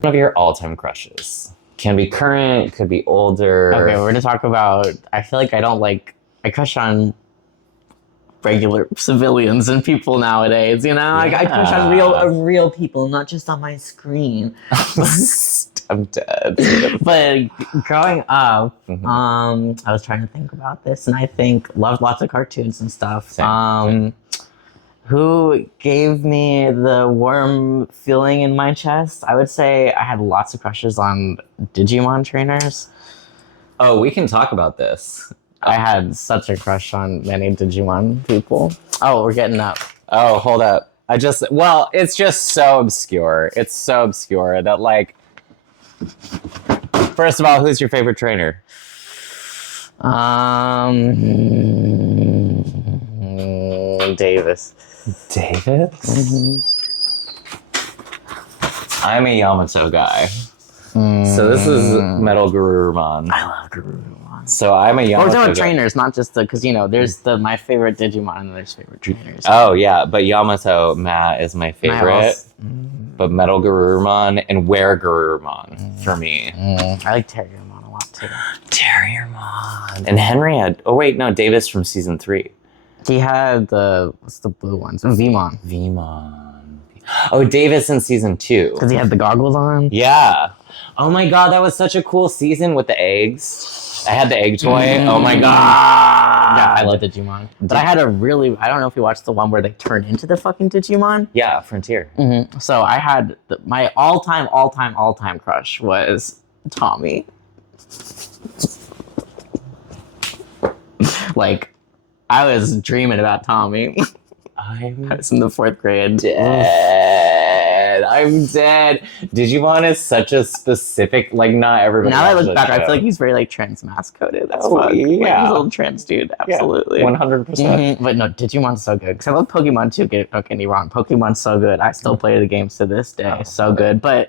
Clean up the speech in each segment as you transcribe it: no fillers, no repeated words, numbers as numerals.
One of your all-time crushes. Can be current, could be older. Okay, we're gonna talk about. I feel like I crush on regular civilians and people nowadays. You know, I crush on real people, not just on my screen. I'm dead. But growing up, I was trying to think about this, and I think loved lots of cartoons and stuff. Same. Who gave me the warm feeling in my chest? I would say I had lots of crushes on Digimon trainers. Oh, we can talk about this. I had such a crush on many Digimon people. Oh, we're getting up. Oh, hold up. It's just so obscure. It's so obscure that, like, first of all, who's your favorite trainer? Davis. Davis? Mm-hmm. I'm a Yamato guy. So this is Metal Garurumon. I love Garurumon. So I'm a Yamato we're talking guy. trainers, not just because, there's my favorite Digimon and there's favorite trainers. Oh, yeah, but Yamato Matt is my favorite. But Metal Garurumon and Were Garurumon for me. I like Terriermon a lot, too. Terriermon. And Henry had... Oh, wait, no, Davis from season 3. He had what's the blue ones? Vmon. Vmon. Oh, Davis in season 2. Because he had the goggles on? Yeah. Oh my god, that was such a cool season with the eggs. I had the egg toy. Oh my god. Yeah, I love Digimon. But I had I don't know if you watched the one where they turn into the fucking Digimon. Yeah, Frontier. Mm-hmm. So I had my all-time crush was Tommy. Like, I was dreaming about Tommy. I was in the 4th grade. Dead. I'm dead. Digimon is such a specific, like, not everybody. Now that I look back, I feel like he's very, like, trans mascoded. That's fuck. Yeah. Like, he's a little trans dude. Absolutely. Yeah, 100%. Mm-hmm. But no, Digimon's so good. Because I love Pokemon too. Don't get me wrong. Pokemon's so good. I still play the games to this day. So good. But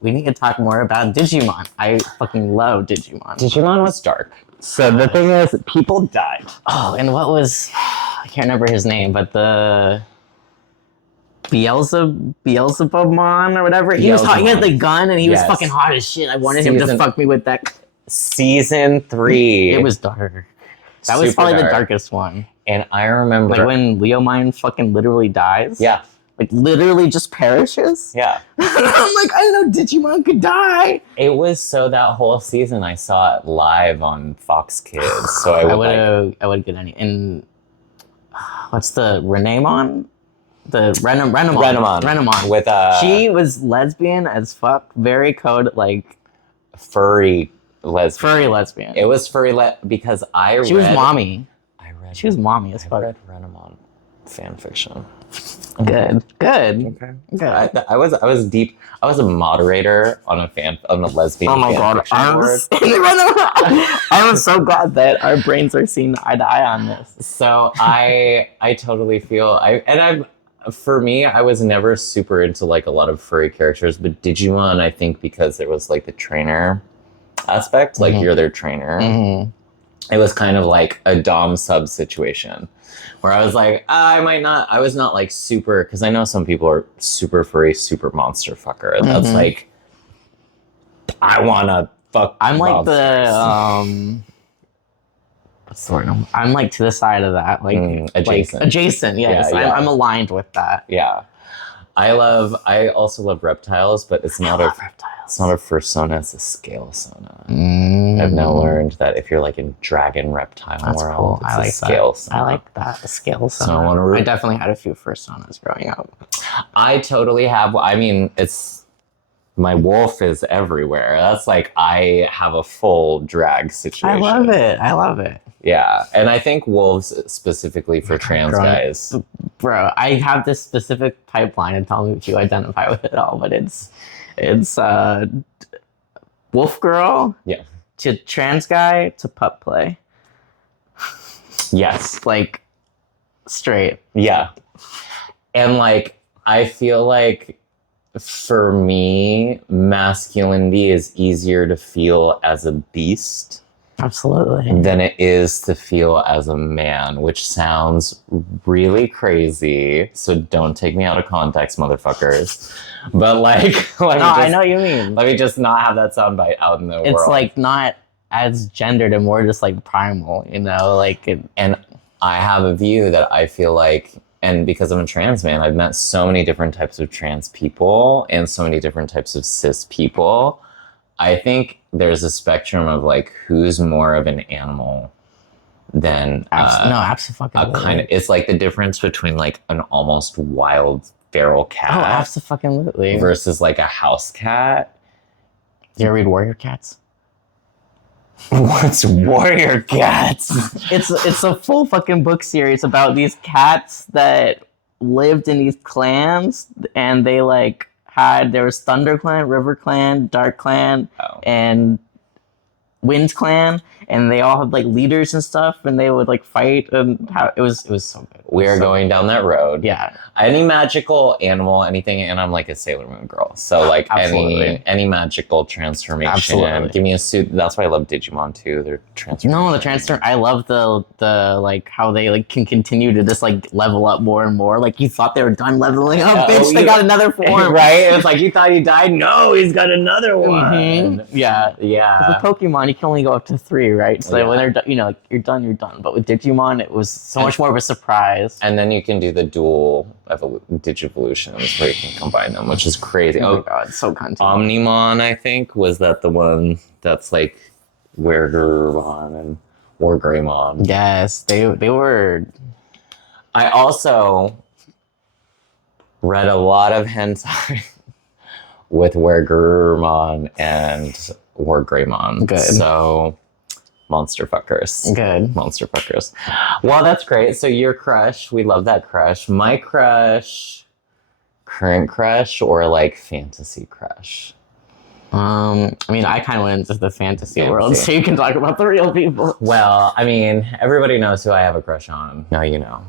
we need to talk more about Digimon. I fucking love Digimon. Digimon was dark. So the thing is, people died. Oh, and what was... I can't remember his name, but the... Beelzebubmon or whatever. He was hot. He had the gun and he was fucking hot as shit. I wanted him to fuck me with that. Season 3. It was dark. That was probably the darkest one. And I remember... Like when Leomine fucking literally dies. Yeah. Like literally just perishes. Yeah. I'm like, I didn't know Digimon could die. It was so that whole season I saw it live on Fox Kids. So I would get any. And what's the Renemon? The Renamon. With she was lesbian as fuck. Very code like furry lesbian. Furry lesbian. It was furry because she was mommy. She was mommy as fuck. I read Renamon fan fiction. Good. Okay. Good. I was deep. I was a moderator on a lesbian. Oh my god! I am so glad that our brains are seeing eye to eye on this. So I totally feel for me, I was never super into like a lot of furry characters, but Digimon, I think because there was like the trainer aspect, like you're their trainer. Mm-hmm. It was kind of like a dom sub situation where I was like, I was not like super, because I know some people are super furry, super monster fucker. That's like, I want to fuck I'm like monsters. What's the word? I'm like to the side of that, like adjacent. Like, adjacent, yes. Yeah. I'm aligned with that. Yeah. I also love reptiles, but it's not it's not a fursona, it's a scale sona. I've now learned that if you're like in dragon reptile world, it's a scale sona. I like that, a scale sona. So I definitely had a few fursonas growing up. I totally have. I mean, my wolf is everywhere. That's like, I have a full drag situation. I love it. Yeah, and I think wolves specifically for trans guys. Bro, I have this specific pipeline, and tell me if you identify with it all, but it's wolf girl, to trans guy, to pup play. Yes. Like, straight. Yeah. And like, I feel like for me, masculinity is easier to feel as a beast Absolutely. than it is to feel as a man, which sounds really crazy. So don't take me out of context, motherfuckers. But like, I know what you mean. let me just not have that soundbite out in the world. It's like not as gendered and more just like primal, you know, like it, and I have a view that I feel like, and because I'm a trans man, I've met so many different types of trans people and so many different types of cis people. I think there's a spectrum of like who's more of an animal than absolutely. a kind of. It's like the difference between like an almost wild feral cat. Oh, absolutely. Versus like a house cat. Do you ever read Warrior Cats? What's Warrior Cats? It's a full fucking book series about these cats that lived in these clans, and they like there was Thunder Clan, River Clan, Dark Clan, and Wind Clan, and they all had like leaders and stuff, and they would like fight, and it was so good. We are going down that road. Yeah. Any magical animal, anything, and I'm like a Sailor Moon girl. So like any magical transformation. Absolutely. Give me a suit. That's why I love Digimon too. Their transformation. No, the transfer. I love the like how they like can continue to just like level up more and more. Like you thought they were done leveling up, bitch. They got another form, right? It's like you thought he died. No, he's got another one. Mm-hmm. Yeah. With Pokemon, you can only go up to 3, right? So when they're done, you know, like, you're done. But with Digimon, it was so much more of a surprise. And then you can do the dual Digivolutions where you can combine them, which is crazy. Oh my god, so content. Omnimon, I think, was that the one that's like Wergurmon and Wargreymon. Yes, they were. I also read a lot of hentai with Wergurmon and Wargreymon. Good. So monster fuckers. Good. Monster fuckers. Well, that's great. So your crush, we love that crush. My crush, current crush, or like fantasy crush? I mean, I kind of went into the fantasy world, so you can talk about the real people. Well, I mean, everybody knows who I have a crush on. Now you know.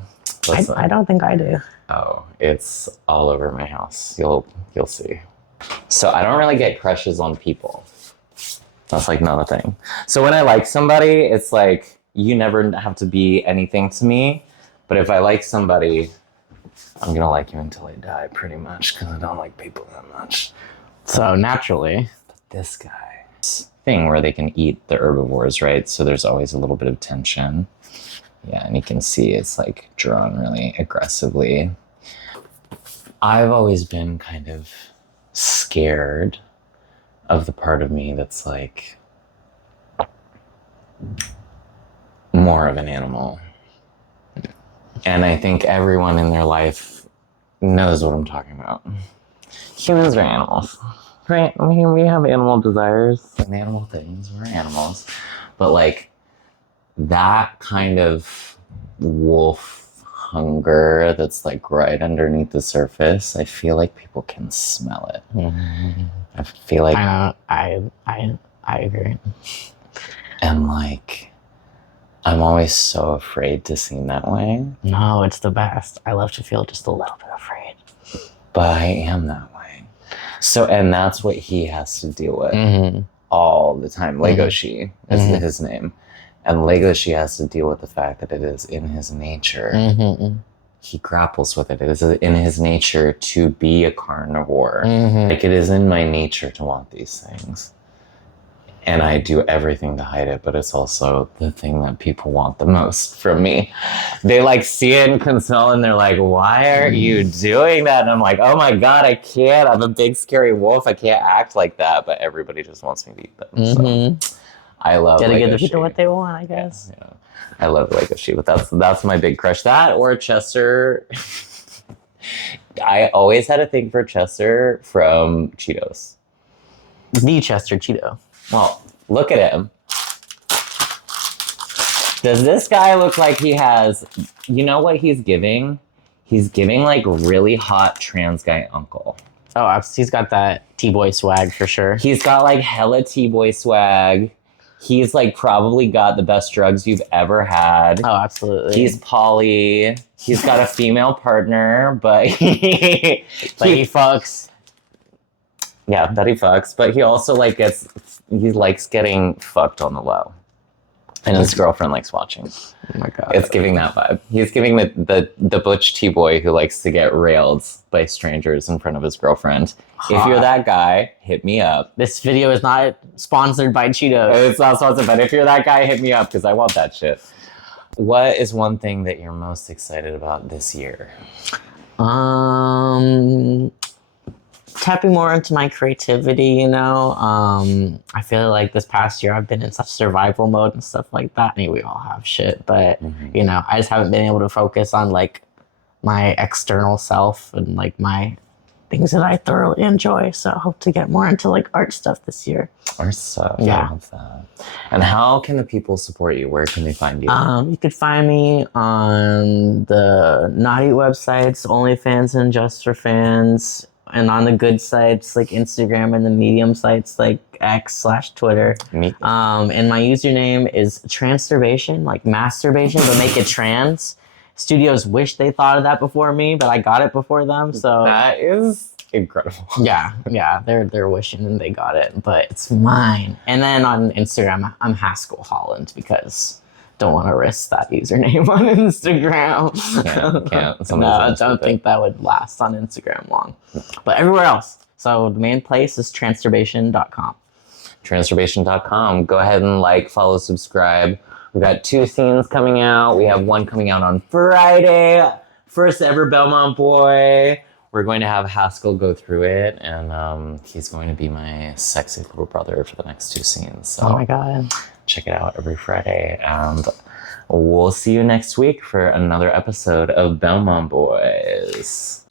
I don't think I do. Oh, it's all over my house. You'll see. So I don't really get crushes on people. That's like not a thing. So when I like somebody, it's like you never have to be anything to me. But if I like somebody, I'm gonna like you until I die, pretty much, because I don't like people that much. So naturally, but this guy, thing where they can eat the herbivores, right? So there's always a little bit of tension. Yeah, and you can see it's like drawn really aggressively. I've always been kind of scared of the part of me that's like more of an animal. And I think everyone in their life knows what I'm talking about. Humans are animals, right? I mean, we have animal desires and animal things. We're animals. But like that kind of wolf hunger that's like right underneath the surface, I feel like people can smell it. Mm-hmm. I feel like I agree. And like I'm always so afraid to seem that way. No, it's the best. I love to feel just a little bit afraid. But I am that way. So, and that's what he has to deal with all the time. Legoshi is his name. And Legoshi has to deal with the fact that it is in his nature. He grapples with it. It is in his nature to be a carnivore. Like it is in my nature to want these things. And I do everything to hide it, but it's also the thing that people want the most from me. They like see it in console and they're like, why are you doing that? And I'm like, oh my God, I can't. I'm a big scary wolf. I can't act like that. But everybody just wants me to eat them. So I love Gotta Legoshi. give the people what they want, I guess. Yeah. I love Legoshi, but that's my big crush. That or Chester. I always had a thing for Chester from Cheetos. The Chester Cheeto. Well, look at him. Does this guy look like he has, you know what he's giving? He's giving like really hot trans guy uncle. Oh, he's got that T-boy swag for sure. He's got like hella T-boy swag. He's like probably got the best drugs you've ever had. Oh, absolutely. He's poly. He's got a female partner, but he fucks. Yeah, that he fucks, but he also like he likes getting fucked on the low. And his girlfriend likes watching. Oh my god. It's giving that vibe. He's giving the butch T-boy who likes to get railed by strangers in front of his girlfriend. Hot. If you're that guy, hit me up. This video is not sponsored by Cheetos. It's not sponsored, but if you're that guy, hit me up because I want that shit. What is one thing that you're most excited about this year? Tapping more into my creativity, you know. I feel like this past year I've been in such survival mode and stuff like that. I mean, we all have shit, but you know, I just haven't been able to focus on like my external self and like my things that I thoroughly enjoy. So I hope to get more into like art stuff this year. Art stuff. Yeah. I love that. And how can the people support you? Where can they find you? You could find me on the naughty websites, OnlyFans and Just for Fans, and on the good sites like Instagram and the medium sites like X/Twitter. Me. And my username is Transturbation, like masturbation, but make it trans. Studios wish they thought of that before me, but I got it before them. So that is incredible. yeah, they're wishing and they got it, but it's mine. And then on Instagram, I'm Haskell Holland because don't want to risk that username on Instagram. Can't. No, I don't think that would last on Instagram long. But everywhere else. So the main place is transturbation.com. Transturbation.com. Go ahead and like, follow, subscribe. We've got 2 scenes coming out. We have one coming out on Friday. First ever Belmont Boy. We're going to have Haskell go through it, and he's going to be my sexy little brother for the next 2 scenes. So oh my god. check it out every Friday. And we'll see you next week for another episode of Belmont Boys.